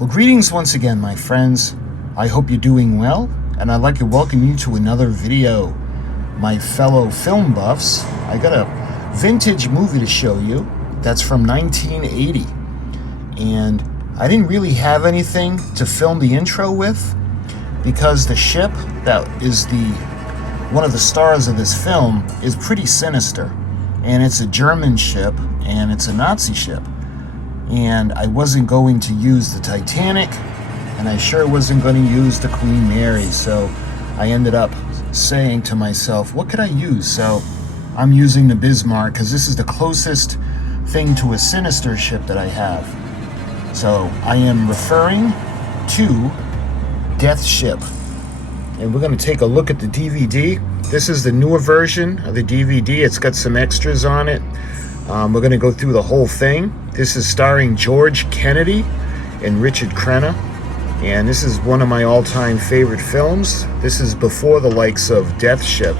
Well, greetings once again, my friends. I hope you're doing well, and I'd like to welcome you to another video. My fellow film buffs, I got a vintage movie to show you that's from 1980. And I didn't really have anything to film the intro with because the ship that is one of the stars of this film is pretty sinister. And it's a German ship, and it's a Nazi ship. And I wasn't going to use the Titanic, and I sure wasn't going to use the Queen Mary. So I ended up saying to myself, what could I use? So I'm using the Bismarck because this is the closest thing to a sinister ship that I have. So I am referring to Death Ship. And we're going to take a look at the DVD. This is the newer version of the DVD. It's got some extras on it. We're going to go through the whole thing. This is starring George Kennedy and Richard Crenna. And this is one of my all-time favorite films. This is before the likes of Death Ship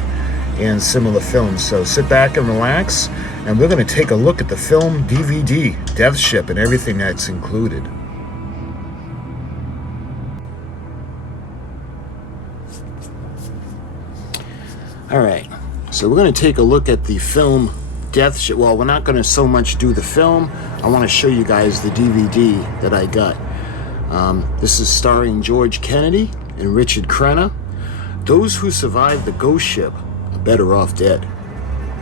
and similar films. So sit back and relax, and we're going to take a look at the film DVD, Death Ship, and everything that's included. Alright, so we're going to take a look at the film Death Ship. Well, we're not going to so much do the film. I want to show you guys the DVD that I got. This is starring George Kennedy and Richard Crenna. Those who survived the ghost ship are better off dead.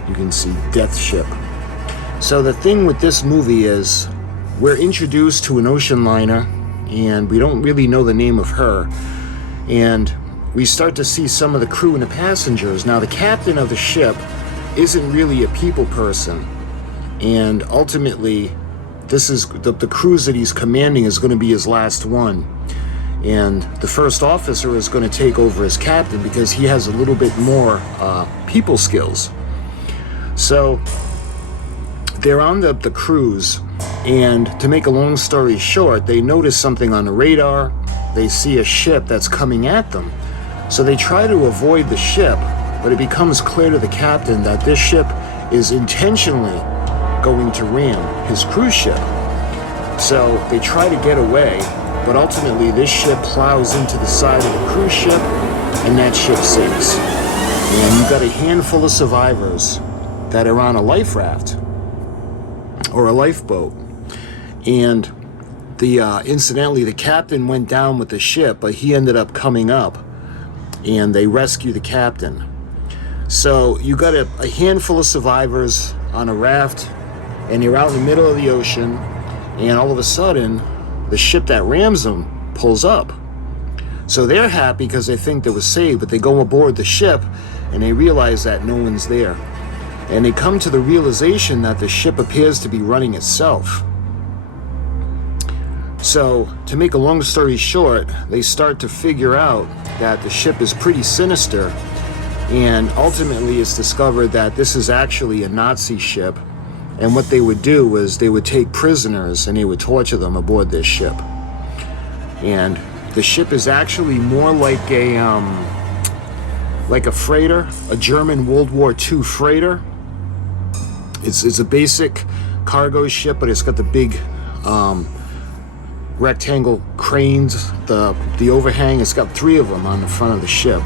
You can see Death Ship. So the thing with this movie is we're introduced to an ocean liner, and we don't really know the name of her. And we start to see some of the crew and the passengers. Now, the captain of the ship isn't really a people person, and ultimately this is the cruise that he's commanding is going to be his last one, and the first officer is going to take over as captain because he has a little bit more people skills. So they're on the cruise, and to make a long story short, they notice something on the radar. They see a ship that's coming at them, so they try to avoid the ship. But it becomes clear to the captain that this ship is intentionally going to ram his cruise ship. So they try to get away, but ultimately this ship plows into the side of the cruise ship, and that ship sinks. And you've got a handful of survivors that are on a life raft or a lifeboat. And incidentally, the captain went down with the ship, but he ended up coming up, and they rescue the captain. So you got a handful of survivors on a raft, and you're out in the middle of the ocean, and all of a sudden the ship that rams them pulls up. So they're happy because they think they were saved, but they go aboard the ship and they realize that no one's there. And they come to the realization that the ship appears to be running itself. So to make a long story short, they start to figure out that the ship is pretty sinister. And ultimately it's discovered that this is actually a Nazi ship, and what they would do was they would take prisoners and they would torture them aboard this ship. And the ship is actually more like a freighter, a German World War II freighter. It's a basic cargo ship, but it's got the big rectangle cranes, the overhang. It's got 3 of them on the front of the ship.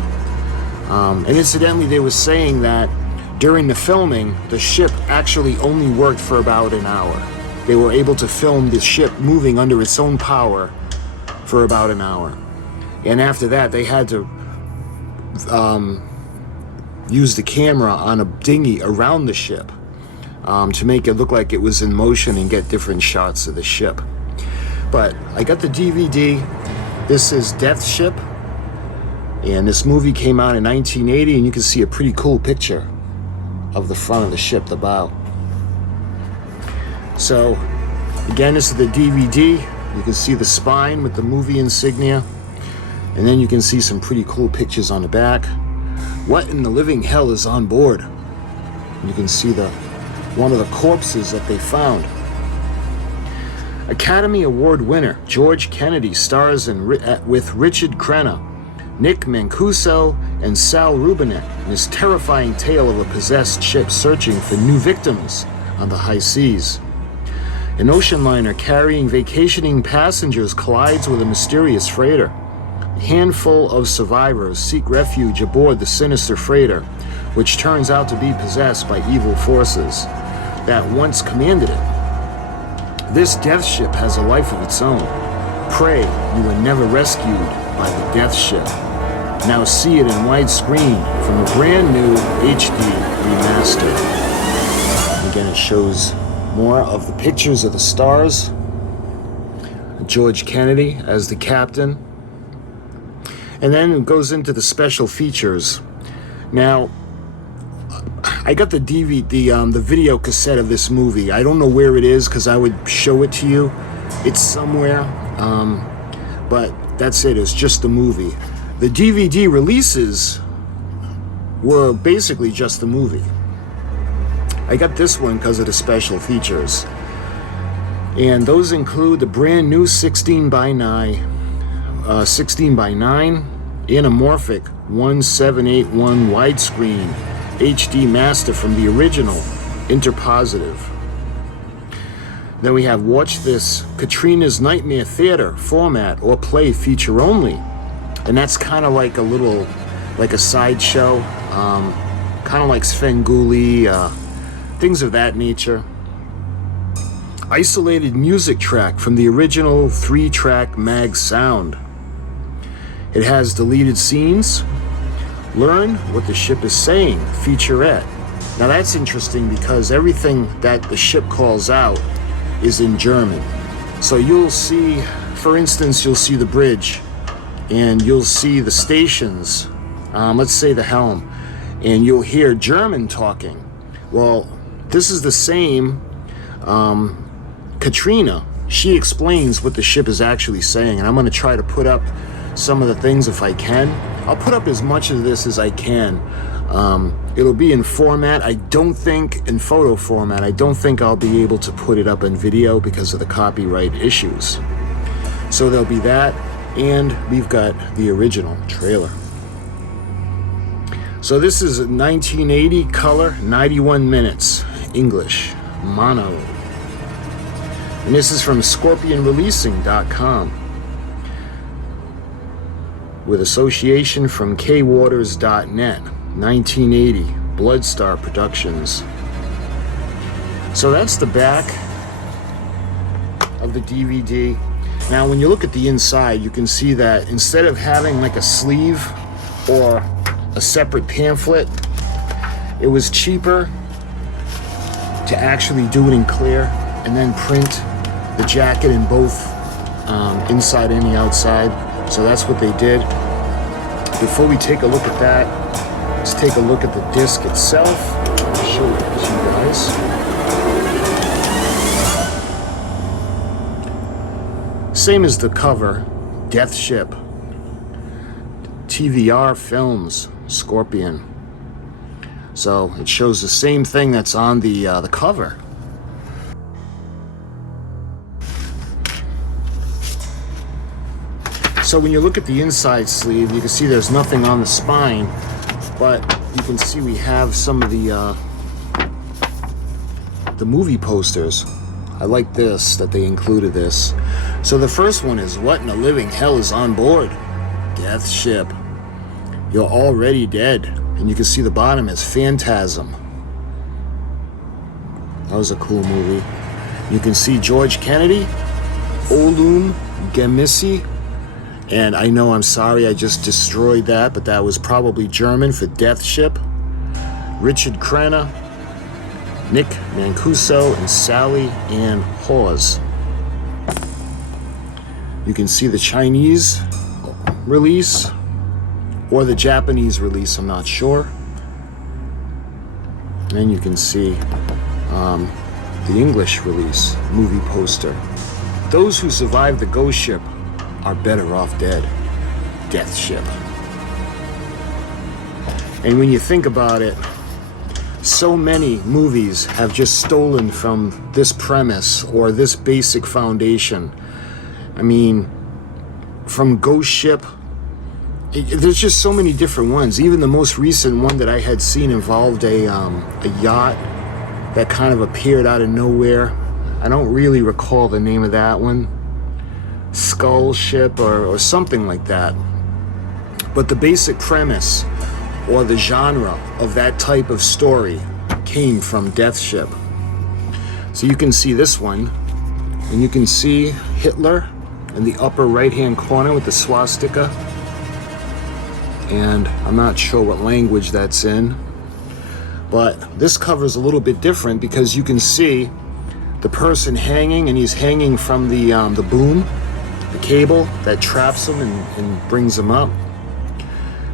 And incidentally, they were saying that during the filming, the ship actually only worked for about an hour. They were able to film the ship moving under its own power for about an hour. And after that, they had to use the camera on a dinghy around the ship to make it look like it was in motion and get different shots of the ship. But I got the DVD. This is Death Ship. And this movie came out in 1980, and you can see a pretty cool picture of the front of the ship, the bow. So, again, this is the DVD. You can see the spine with the movie insignia. And then you can see some pretty cool pictures on the back. What in the living hell is on board? You can see one of the corpses that they found. Academy Award winner George Kennedy stars with Richard Crenna, Nick Mancuso, and Sal Rubinek in this terrifying tale of a possessed ship searching for new victims on the high seas. An ocean liner carrying vacationing passengers collides with a mysterious freighter. A handful of survivors seek refuge aboard the sinister freighter, which turns out to be possessed by evil forces that once commanded it. This death ship has a life of its own. Pray you were never rescued by the death ship. Now see it in widescreen from a brand new HD remaster. Again, it shows more of the pictures of the stars. George Kennedy as the captain. And then it goes into the special features. Now, I got the DVD, the video cassette of this movie. I don't know where it is because I would show it to you. It's somewhere, but that's it. It's just the movie. The DVD releases were basically just the movie. I got this one because of the special features. And those include the brand new 16 by 9 anamorphic 1781 widescreen HD master from the original interpositive. Then we have watch this Katrina's Nightmare Theater format or play feature only. And that's kind of like a little, like a sideshow, kind of like Svengoolie, things of that nature. Isolated music track from the original 3-track mag sound. It has deleted scenes. Learn what the ship is saying, featurette. Now that's interesting because everything that the ship calls out is in German. So you'll see, for instance, you'll see the bridge and you'll see the stations, let's say the helm, and you'll hear German talking. Well, this is the same Katrina. She explains what the ship is actually saying, and I'm going to try to put up some of the things if I can. I'll put up as much of this as I can. It'll be in format. I don't think in photo format. I don't think I'll be able to put it up in video because of the copyright issues. So there'll be that, and we've got the original trailer. So this is a 1980 color, 91 minutes, English, mono. And this is from ScorpionReleasing.com with association from kwaters.net, 1980, Bloodstar Productions. So that's the back of the DVD. Now when you look at the inside, you can see that instead of having like a sleeve or a separate pamphlet, it was cheaper to actually do it in clear and then print the jacket in both inside and the outside. So that's what they did. Before we take a look at that, let's take a look at the disc itself. I'll show it to you guys. Same as the cover, Death Ship, TVR Films, Scorpion. So it shows the same thing that's on the cover. So when you look at the inside sleeve, you can see there's nothing on the spine, but you can see we have some of the movie posters. I like this, that they included this. So the first one is, what in the living hell is on board? Death Ship. You're already dead. And you can see the bottom is Phantasm. That was a cool movie. You can see George Kennedy, Olum Gemissi. And I know, I'm sorry, I just destroyed that, but that was probably German for Death Ship. Richard Crenna, Nick Mancuso, and Sally Ann Hawes. You can see the Chinese release or the Japanese release, I'm not sure. And you can see the English release, movie poster. Those who survived the ghost ship are better off dead. Death Ship. And when you think about it, so many movies have just stolen from this premise or this basic foundation. I mean, from Ghost Ship, there's just so many different ones. Even the most recent one that I had seen involved a yacht that kind of appeared out of nowhere. I don't really recall the name of that one. Skull Ship or something like that. But the basic premise or the genre of that type of story came from Death Ship. So you can see this one, and you can see Hitler in the upper right hand corner with the swastika, and I'm not sure what language that's in, but this cover is a little bit different because you can see the person hanging, and he's hanging from the boom, the cable that traps him and brings him up.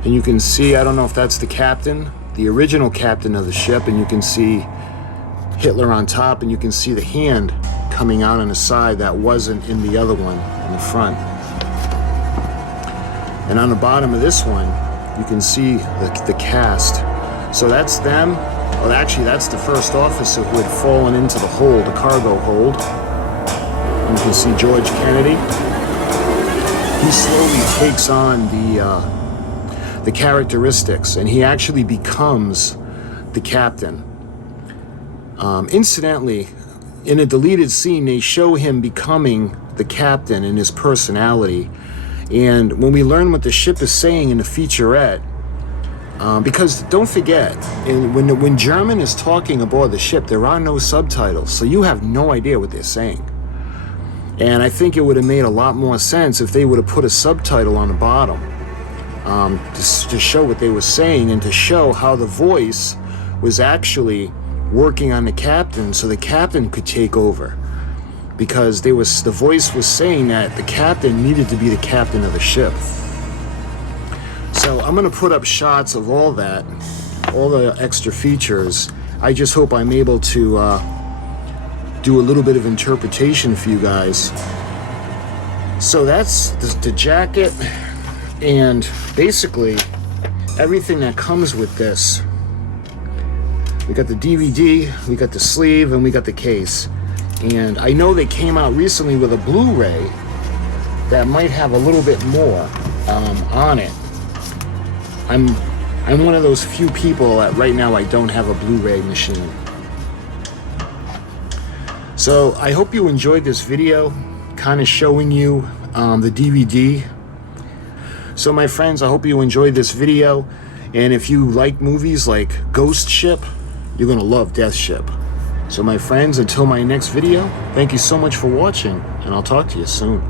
And you can see, I don't know if that's the captain, the original captain of the ship, and you can see Hitler on top, and you can see the hand coming out on the side that wasn't in the other one in the front. And on the bottom of this one, you can see the cast. So that's them. Well, actually, that's the first officer who had fallen into the hold, the cargo hold. And you can see George Kennedy. He slowly takes on the characteristics, and he actually becomes the captain. Incidentally, in a deleted scene, they show him becoming the captain in his personality. And when we learn what the ship is saying in the featurette, because don't forget, when German is talking aboard the ship, there are no subtitles, so you have no idea what they're saying. And I think it would have made a lot more sense if they would have put a subtitle on the bottom to show what they were saying, and to show how the voice was actually working on the captain, so the captain could take over, because the voice was saying that the captain needed to be the captain of the ship. So I'm going to put up shots of all that, all the extra features. I just hope I'm able to do a little bit of interpretation for you guys. So that's the jacket, and basically everything that comes with this. We got the DVD, we got the sleeve, and we got the case. And I know they came out recently with a Blu-ray that might have a little bit more on it. I'm one of those few people that right now I don't have a Blu-ray machine. So I hope you enjoyed this video, kind of showing you the DVD. So my friends, I hope you enjoyed this video, and if you like movies like Ghost Ship, you're gonna love Death Ship. So my friends, until my next video, thank you so much for watching, and I'll talk to you soon.